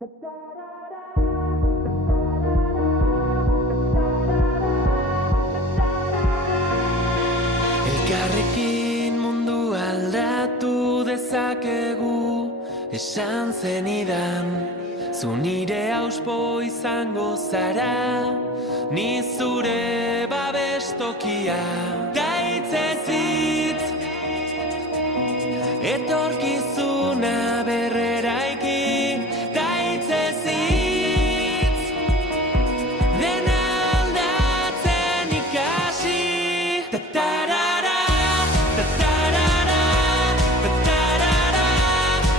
Elkarrekin mundu aldatu dezakegu, esan zenidan. Zu nire auspo izango zara, ni zure babestokia. Gaitzez hitz, etorkizuna berreraiki. Gaitzez hitz, dena aldatzen ikasi. Tatarara, tatarara, tatarara,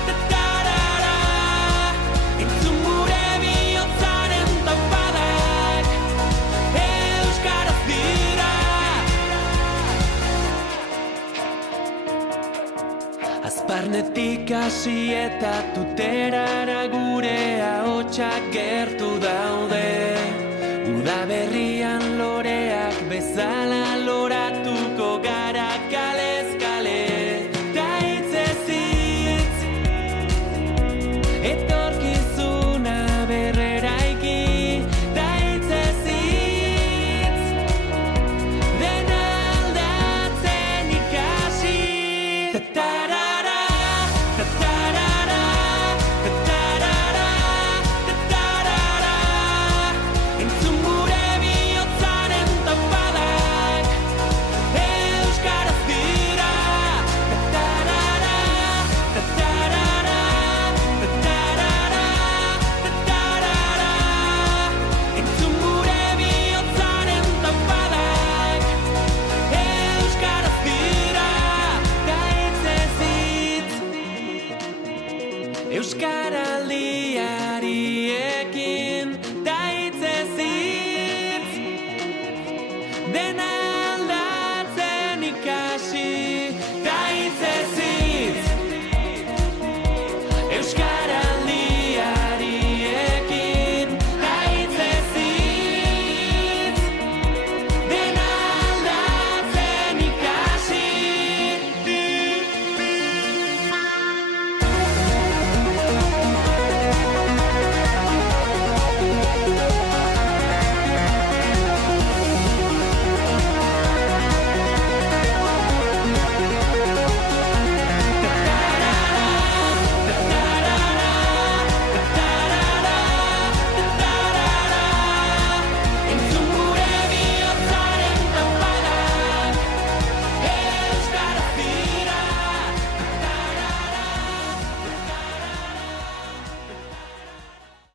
tatarara. Entzun gure bihotzaren taupadak, euskaraz dira. Azparnetik hasi eta tuterara gure ahotsak gertu